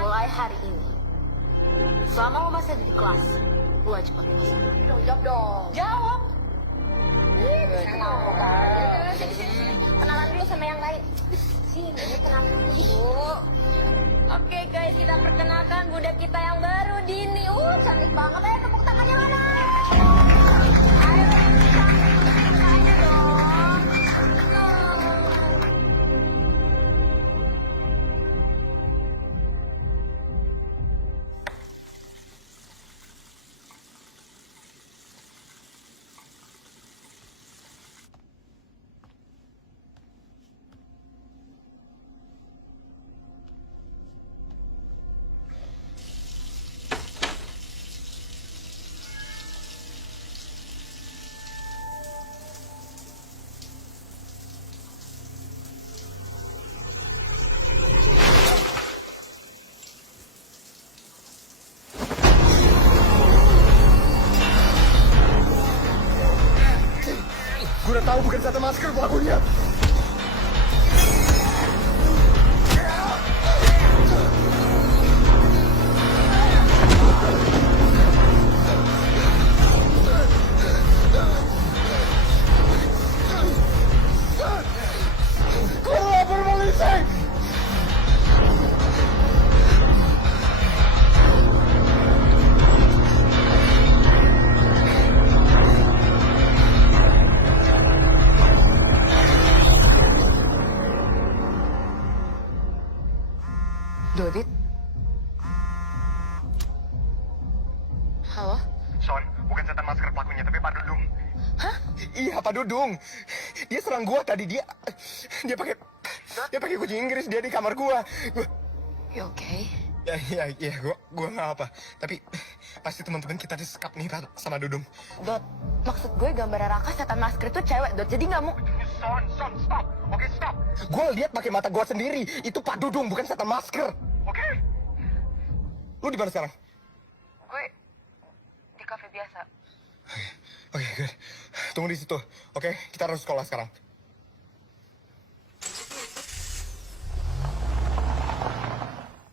Mulai hari ini, selama lo masih ada di kelas, lo wajib pakai masker. Jawab dong. Jawab. Kenalan dulu sama yang lain. Sini, kenalan dulu. Oke guys, kita perkenalkan budak kita yang baru, Dini. Cantik banget ya, tepuk tangannya mana? Gue udah tahu bukan setan masker pelakunya. Gue lapor polisi. Dodit? Halo? Son, bukan setan masker pelakunya, tapi Pak Dudung. Hah? Iya, Pak Dudung. Dia serang gua tadi. Dia pakai kucing Inggris dia di kamar gua. You okay? Iya, gua nggak apa. Tapi pasti teman-teman kita disekap nih sama Dudung. Dot, maksud gue gambar Raka setan masker itu cewek, Dot. Jadi nggak mau... Stop. Oke, stop. Gue lihat pakai mata gue sendiri. Itu Pak Dudung, bukan setan masker. Oke? Lu di mana sekarang? Gue di kafe biasa. Oke, good. Tunggu di situ. Oke, kita harus sekolah sekarang.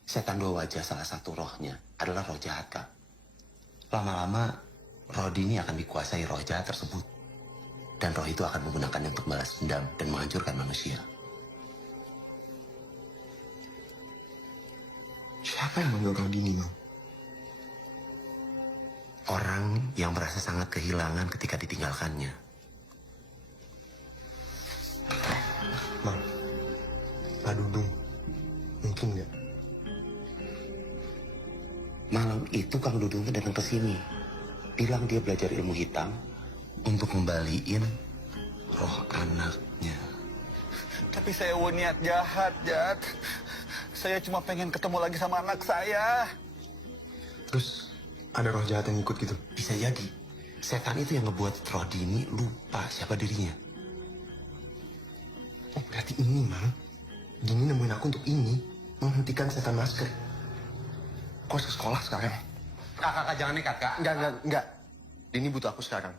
Setan dua wajah salah satu rohnya adalah roh jahat, Kak. Lama-lama, roh ini akan dikuasai roh jahat tersebut. Dan roh itu akan menggunakannya untuk balas dendam dan menghancurkan manusia. Siapa yang manggil Rodini, Mang? Orang yang merasa sangat kehilangan ketika ditinggalkannya. Mang, Pak Dudung, mungkin nggak? Malam itu Kang Dudung tuh datang ke sini. Bilang dia belajar ilmu hitam untuk ngembaliin roh anaknya. Tapi saya niat jahat, Jat. Saya cuma pengen ketemu lagi sama anak saya. Terus ada roh jahat yang ikut gitu? Bisa jadi. Setan itu yang ngebuat roh Dini lupa siapa dirinya. Oh, berarti ini, Mang. Dini nemuin aku untuk ini. Menghentikan setan masker. Kok harus ke sekolah sekarang? Kakak, jangan nekat, Kak. Enggak. Dini butuh aku sekarang.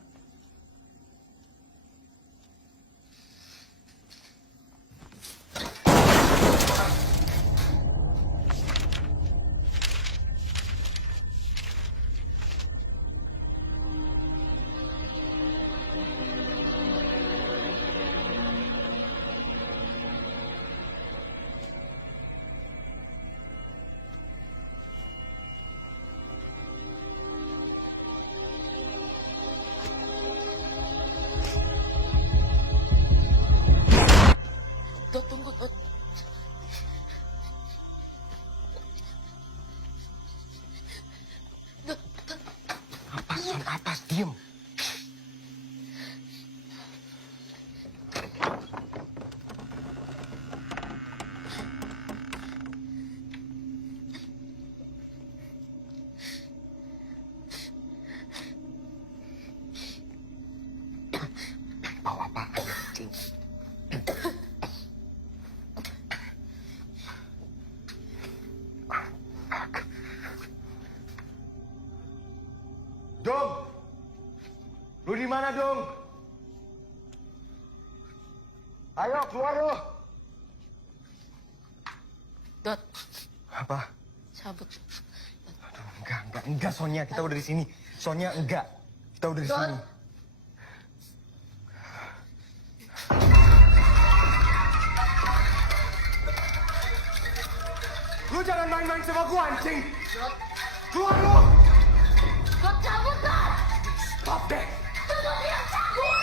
Dot, tunggu, Dot. Dot, Dot. Apa? Diem. Bawa apa? Anjing. Dong! Lu di mana, Dong? Ayo, keluar lu! Dot, Apa? cabut. Aduh, enggak, Sonia. Kita udah di sini. Sonia, enggak. Kita udah di sini. Lu jangan main-main sama gua, anjing! Keluar lu! Dot, cabut, Dot! Stop deh! Dot, dia cabut!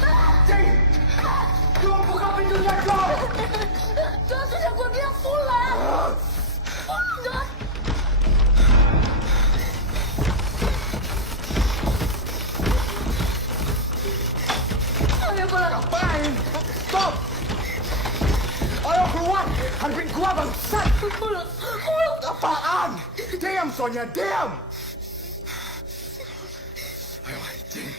Anjing! Dong, buka pintunya, Dong! Dot, sudah gue bilang pulang! Pulang, Dot! Ayo pulang! Ngapain? Stop! Ayo keluar! Harapin gua, bangsat! Pulang! Apaan? Diam, Sonia, diam! Ayo, anjing.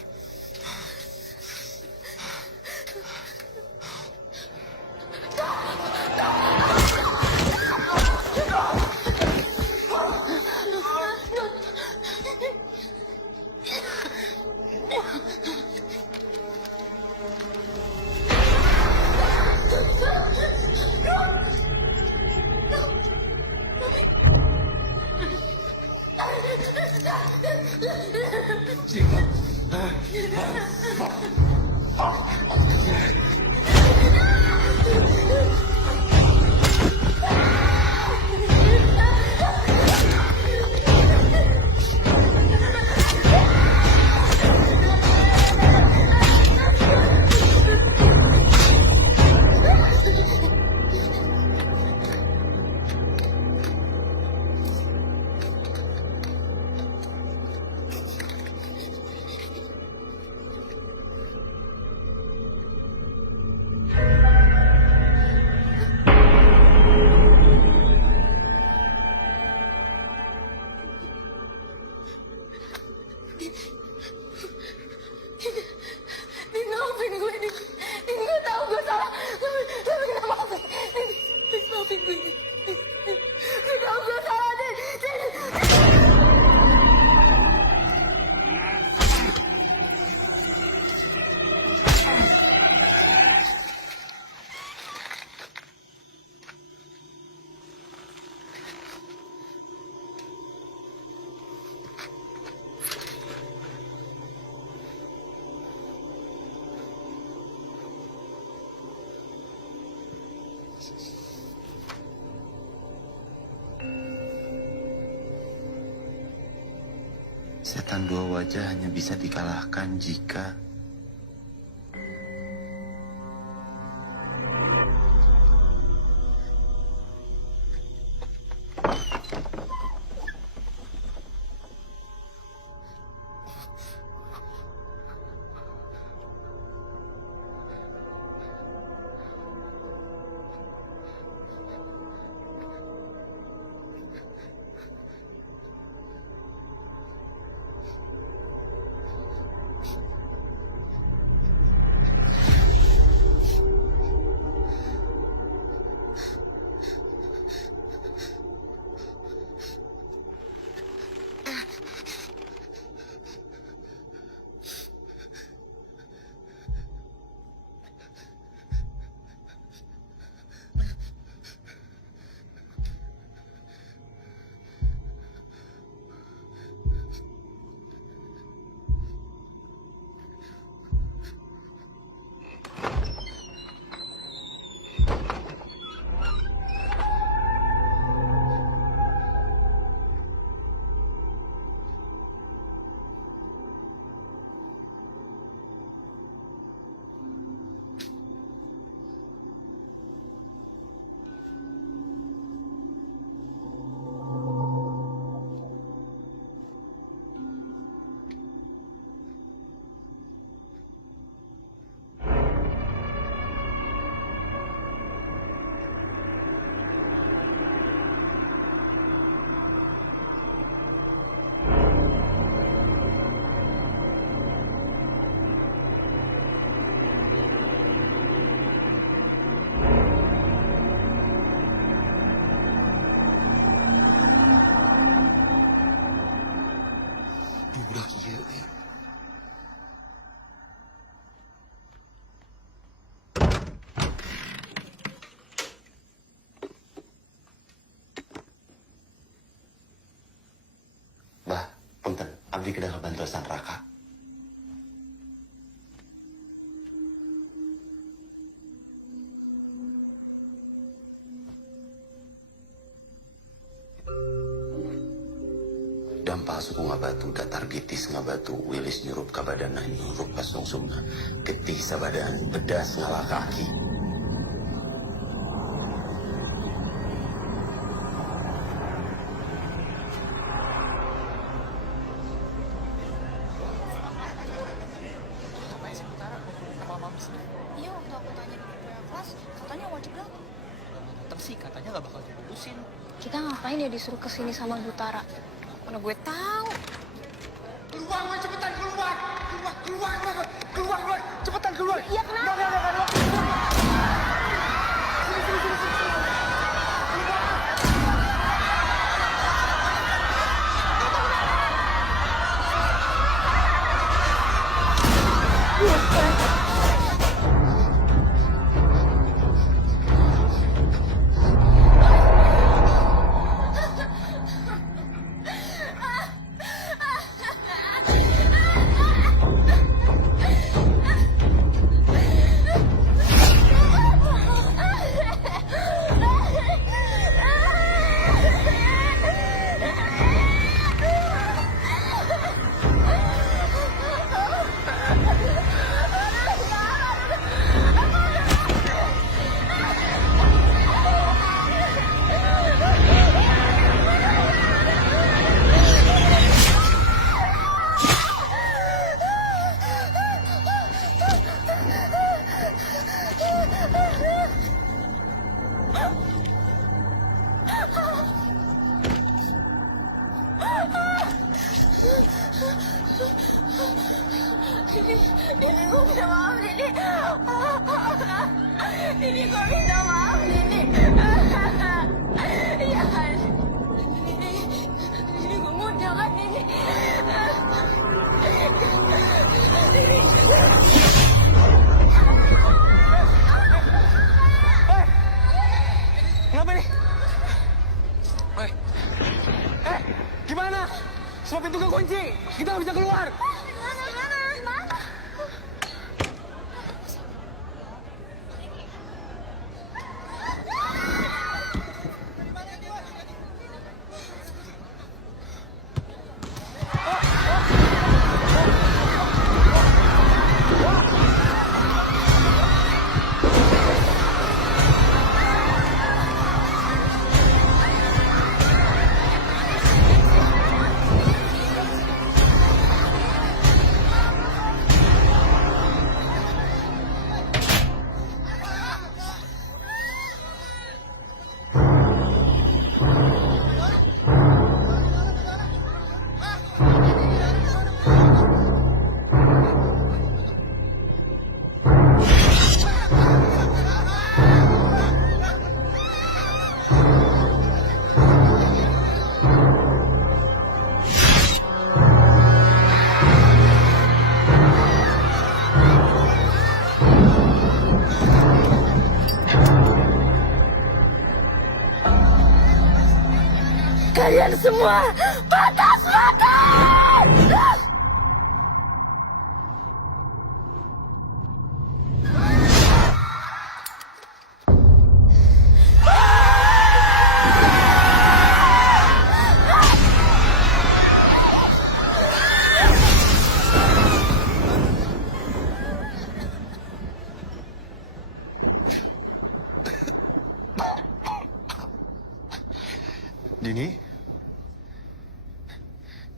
Setan dua wajah hanya bisa dikalahkan jika budak ieu ya. Bah, punten, abdi kedah bantuan Raka. Dampal suku ngabatu, datar gitis ngabatu, wilis nyurup kabadana, nyurup kasungsungna, getih sabadan, bedas ngalah kaki. Iya, waktu aku tanya di kelas, katanya wajib datang. Datang sih, katanya gak bakal diurusin. Kita ngapain ya disuruh kesini sama Butara? Mana gue tahu. Keluar, woy, cepetan keluar! Keluar, cepetan keluar! Iya, kenapa? Ini gue minta maaf, Nini. Ini gue minta maaf, Nini. Ya kan? Ini gue mau jangan, Nini. Kenapa nih? Gimana? Semua pintu kekunci. Kita nggak bisa keluar. Kalian semua batas-batas!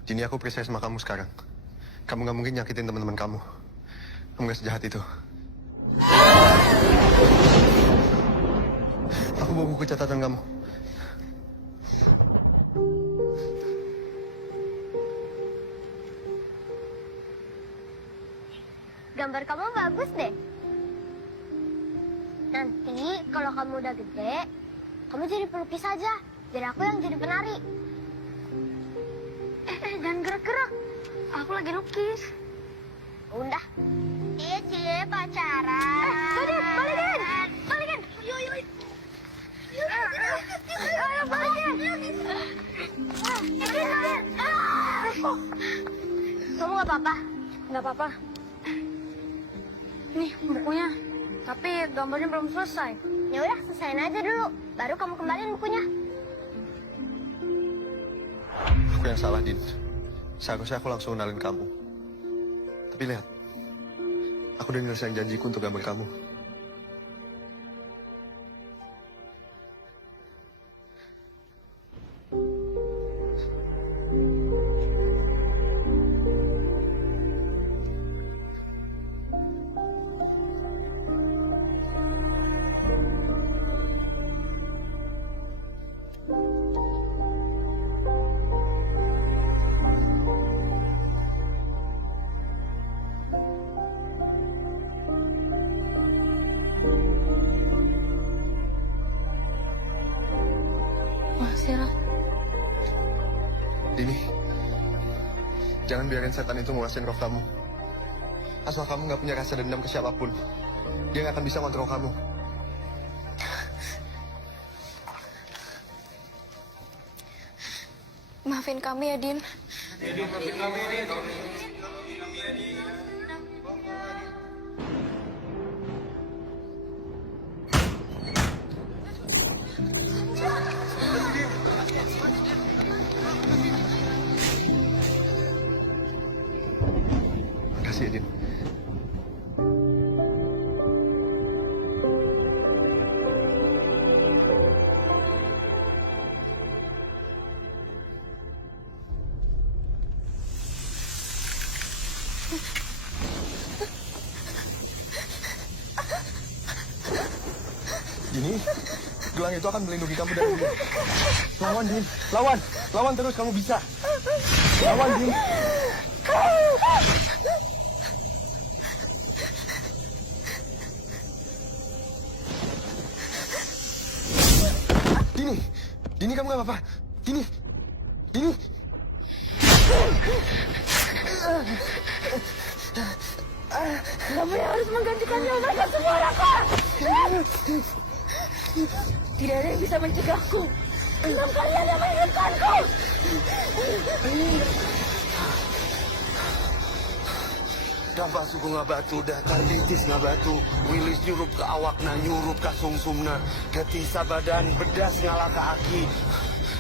Dini, aku percaya sama kamu sekarang. Kamu gak mungkin nyakitin teman-teman kamu. Kamu gak sejahat itu. Aku bawa buku catatan kamu. Gambar kamu bagus deh. Nanti kalau kamu udah gede, kamu jadi pelukis aja. Biar aku yang jadi penari. Jangan gerak-gerak. Aku lagi lukis. Udah. Cie pacaran. Balikin. Balikin. Yuk. Ayo, balikin. Kamu gak apa-apa? Nggak apa-apa. Nih bukunya. Tapi gambarnya belum selesai. Ya udah, selesain aja dulu. Baru kamu kembaliin bukunya. Aku yang salah, Din. Seharusnya aku langsung kenalin kamu. Tapi lihat, aku udah ngelesain janjiku untuk gambar kamu. Makasih, Ra. Dini, jangan biarin setan itu nguasain roh kamu. Asal kamu nggak punya rasa dendam ke siapapun, dia nggak akan bisa kontrol kamu. Maafin kami ya, Din. Makasih ya, Din. Dini, gelang itu akan melindungi kamu dari dia. Lawan, Din. Lawan. Lawan terus, kamu bisa. Lawan, Din. Dini. Dini, kamu gak apa-apa. Dini. Dini. Kamu yang harus menggantikan nyawa mereka semua, Raka. Tidak ada yang bisa mencegahku. Enam kalian yang menginginkanku. Dampak suku ngabatu, datar litis ngabatu. Wilis nyurup ke awak na nyurup ke sumsumna. Ketisa badan bedas ngalah ke aki.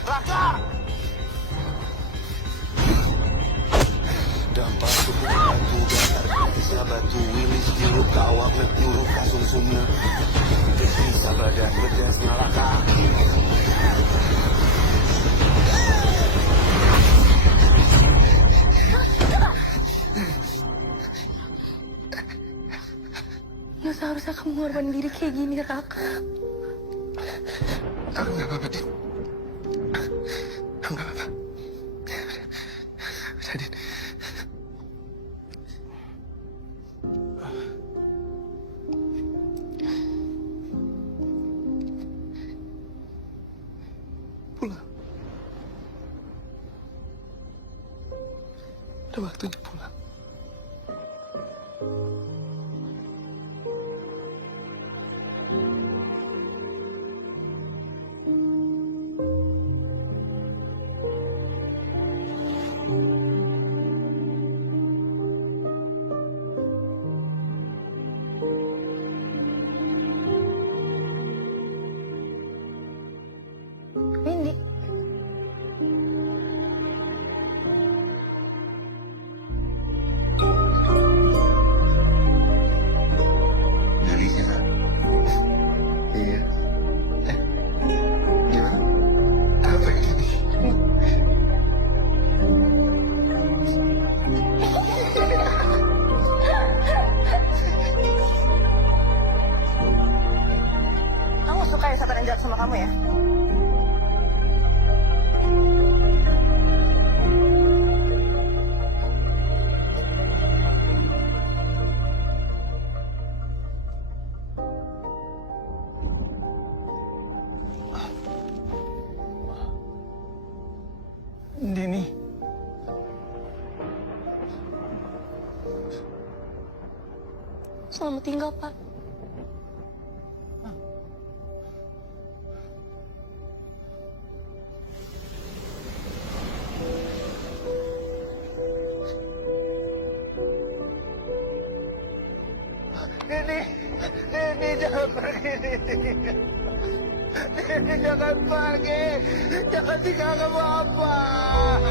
Raka! Dampak suku ngabatu, datar litis ngabatu. Wilis nyurup ke awak na nyurup ke sumsumna. Ketisa badan bedas ngalah ke aki. Nggak seharusnya kamu mengorbankan diri kayak gini, Raka. Aku nggak apa-apa, Din. Aku nggak apa-apa. Udah, Din. Pulang. Udah waktunya pulang. Windy. Dari sih, Iya. Gimana? Apa ini? Kamu suka ya setan yang jahat sama kamu ya? Dini. Selamat tinggal, Pak. Dini jangan pergi, Dini. Dini jangan pergi. Jangan tinggalkan Bapak.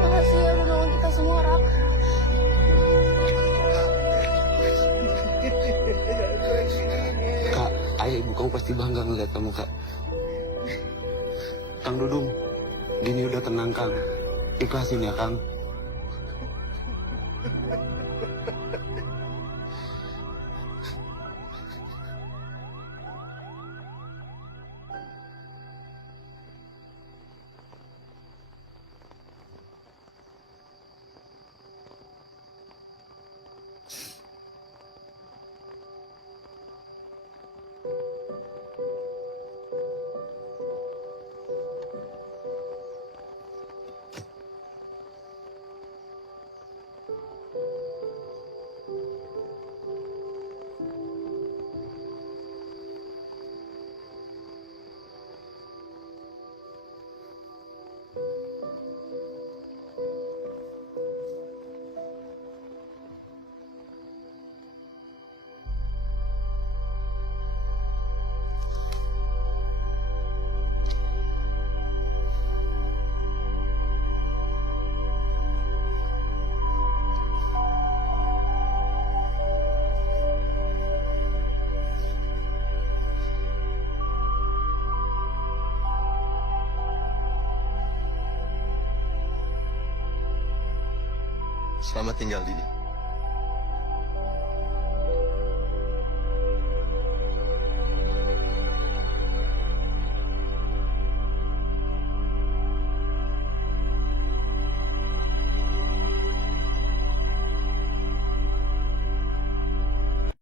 Makasih ya udah nolong kita semua, Rak. Kak, ayah ibu kamu pasti bangga ngeliat kamu, Kak. Kang Dudung, Dini udah tenang, Kang. Ikhlasin ya, Kang. Selamat tinggal, Dini.